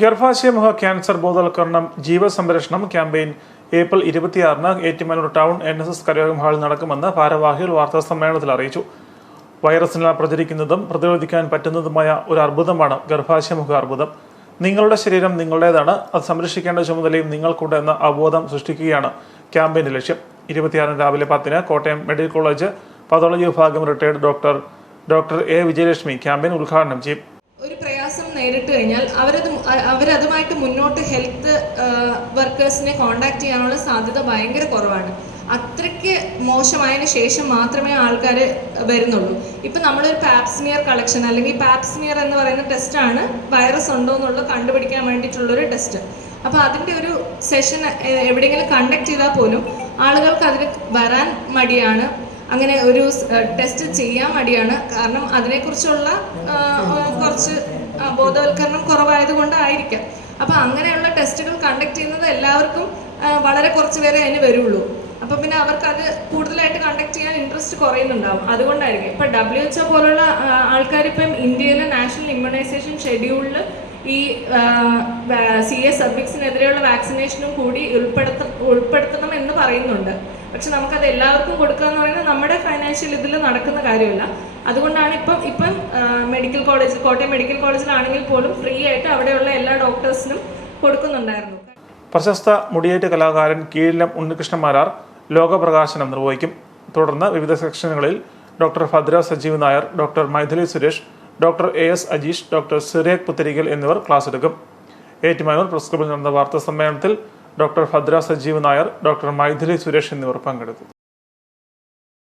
ഗർഭാശയമുഖ cancer ബോധവൽക്കരണം ജീവസംരക്ഷണം campaign April ഇരുപത്തിയാറിന് Ettumanoor town N S S കരയോഗം ഹാളിൽ നടക്കുമെന്ന് ഭാരവാഹികൾ വാർത്താ സമ്മേളനത്തിൽ അറിയിച്ചു. വൈറസിനാൽ പ്രചരിക്കുന്നതും പ്രതിരോധിക്കാൻ പറ്റുന്നതുമായ ഒരു അർബുദമാണ് ഗർഭാശയമുഖ അർബുദം. നിങ്ങളുടെ ശരീരം നിങ്ങളുടേതാണ്. അത് സംരക്ഷിക്കേണ്ട ചുമതലയും നിങ്ങൾക്കുണ്ട് എന്ന അവബോധം സൃഷ്ടിക്കുകയാണ് ക്യാമ്പയിന്റെ ലക്ഷ്യം. ഇരുപത്തിയാറിന് രാവിലെ പത്തിന് കോട്ടയം മെഡിക്കൽ കോളേജ് പതോളജി വിഭാഗം retired doctor doctor A Vijayalakshmi campaign ഉദ്ഘാടനം ചെയ്യും. നേരിട്ട് കഴിഞ്ഞാൽ അവരത് അവരതുമായിട്ട് മുന്നോട്ട് ഹെൽത്ത് വർക്കേഴ്സിനെ കോണ്ടാക്ട് ചെയ്യാനുള്ള സാധ്യത ഭയങ്കര കുറവാണ്. അത്രയ്ക്ക് മോശമായതിന് ശേഷം മാത്രമേ ആൾക്കാർ വരുന്നുള്ളൂ. ഇപ്പം നമ്മളൊരു പാപ്സ്മിയർ കളക്ഷൻ അല്ലെങ്കിൽ പാപ്സ്മിയർ എന്ന് പറയുന്ന ടെസ്റ്റാണ് വൈറസ് ഉണ്ടോ എന്നുള്ളത് കണ്ടുപിടിക്കാൻ വേണ്ടിയിട്ടുള്ളൊരു ടെസ്റ്റ് അപ്പോൾ അതിന്റെ ഒരു സെഷൻ എവിടെയെങ്കിലും കണ്ടക്ട് ചെയ്താൽ പോലും ആളുകൾക്ക് അതിന് വരാൻ മടിയാണ്. അങ്ങനെ ഒരു ടെസ്റ്റ് ചെയ്യാൻ മടിയാണ്. കാരണം അതിനെക്കുറിച്ചുള്ള കുറച്ച് ബോധവൽക്കരണം കുറവായതുകൊണ്ടായിരിക്കാം. അപ്പോൾ അങ്ങനെയുള്ള ടെസ്റ്റുകൾ കണ്ടക്ട് ചെയ്യുന്നത് എല്ലാവർക്കും വളരെ കുറച്ച് പേരെ അതിന് വരുള്ളൂ. അപ്പോൾ പിന്നെ അവർക്ക് അത് കൂടുതലായിട്ട് കണ്ടക്ട് ചെയ്യാൻ ഇൻട്രസ്റ്റ് കുറയുന്നുണ്ടാവും. അതുകൊണ്ടായിരിക്കും. ഇപ്പം ഡബ്ല്യു എച്ച് പോലുള്ള ആൾക്കാർ ഇപ്പം ഇന്ത്യയിലെ നാഷണൽ ഇമ്മ്യൂണൈസേഷൻ ഷെഡ്യൂളിൽ ഈ സി എസ് സർവിക്സിനെതിരെയുള്ള വാക്സിനേഷനും കൂടി ഉൾപ്പെടുത്ത ഉൾപ്പെടുത്തണം എന്ന് പറയുന്നുണ്ട്. പക്ഷെ നമുക്കത് എല്ലാവർക്കും കൊടുക്കുക എന്ന് പറയുന്നത് നമ്മുടെ ഫൈനാൻഷ്യൽ ഇതിൽ നടക്കുന്ന കാര്യമല്ല. അതുകൊണ്ടാണ് ഇപ്പം ഇപ്പം മെഡിക്കൽ കോളേജ് കോട്ടയം മെഡിക്കൽ കോളേജിലാണെങ്കിൽ പോലും ഫ്രീ ആയിട്ട് അവിടെയുള്ള എല്ലാ ഡോക്ടേഴ്സിനും കൊടുക്കുന്നുണ്ടായിരുന്നു. പ്രശസ്ത മുടിയേറ്റ് കലാകാരൻ കീഴിലം ഉണ്ണികൃഷ്ണൻ മാരാർ ലോകപ്രകാശനം നിർവഹിക്കും. തുടർന്ന് വിവിധ സെക്ഷനുകളിൽ doctor Bhadra Sajeev Nair doctor Mythili Suresh doctor A S Ajeesh doctor Sirekh Putharikal എന്നിവർ ക്ലാസ് എടുക്കും. ഏറ്റുമാനൂർ പ്രസ് ക്ലബിൽ നടന്ന വാർത്താ സമ്മേളനത്തിൽ ഡോക്ടർ ഭദ്ര സജീവ് നായർ ഡോക്ടർ മൈഥിലി സുരേഷ് എന്നിവർ പങ്കെടുത്തു.